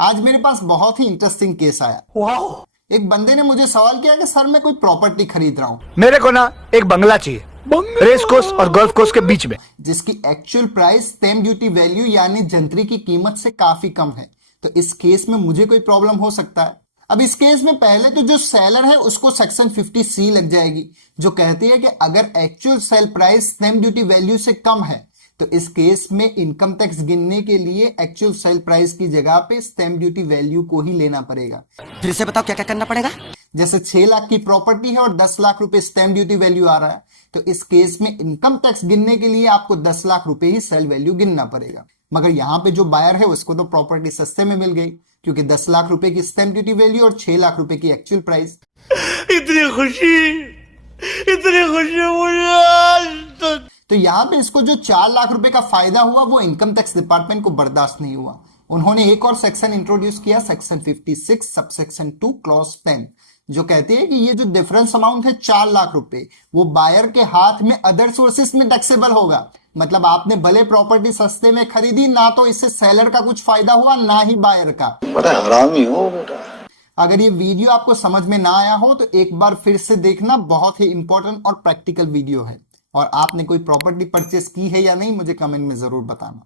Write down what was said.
आज मेरे पास बहुत ही इंटरेस्टिंग केस आया। वाओ। एक बंदे ने मुझे सवाल किया कि सर मैं कोई प्रॉपर्टी खरीद रहा हूँ मेरे को ना एक बंगला चाहिए, रेस कोर्स और गोल्फ कोर्स के बीच में। जिसकी actual price stamp duty value यानी जंतरी की कीमत से काफी कम है। तो इस केस में मुझे कोई प्रॉब्लम हो सकता है। अब इस केस में पहले तो जो सेलर है उसको सेक्शन 50C लग जाएगी, जो कहती है कि अगर actual sale price stamp duty value से कम है तो इस केस में इनकम टैक्स गिनने के लिए एक्चुअल सेल प्राइस की जगह पे स्टैम्प ड्यूटी वैल्यू को ही लेना पड़ेगा। फिर से बताओ क्या क्या करना पड़ेगा। जैसे 6 लाख की प्रॉपर्टी है और 10 लाख रुपए स्टैम्प ड्यूटी वैल्यू आ रहा है, तो इस केस में इनकम टैक्स गिनने के लिए आपको 10 लाख रुपए ही सेल वैल्यू गिनना पड़ेगा। मगर यहाँ पे जो बायर है उसको तो प्रॉपर्टी सस्ते में मिल गई, क्योंकि 10 लाख रुपए की स्टैम्प ड्यूटी वैल्यू और 6 लाख रुपए की एक्चुअल प्राइस। इतनी खुशी मुझे आज तक। तो यहाँ पे इसको जो 4 लाख रुपए का फायदा हुआ वो इनकम टैक्स डिपार्टमेंट को बर्दाश्त नहीं हुआ। उन्होंने एक और सेक्शन इंट्रोड्यूस किया, सेक्शन 56 सबसेक्शन 2 क्लॉज 10, जो कहती है कि ये जो डिफरेंस अमाउंट है 4 लाख रुपए वो बायर के हाथ में अदर सोर्सेस में टैक्सेबल होगा। मतलब आपने भले प्रॉपर्टी सस्ते में खरीदी, ना तो इससे सेलर का कुछ फायदा हुआ ना ही बायर का। बड़ा हरामी हो बेटा। अगर ये वीडियो आपको समझ में ना आया हो तो एक बार फिर से देखना, बहुत ही इंपॉर्टेंट और प्रैक्टिकल वीडियो है। और आपने कोई प्रॉपर्टी परचेस की है या नहीं मुझे कमेंट में जरूर बताना।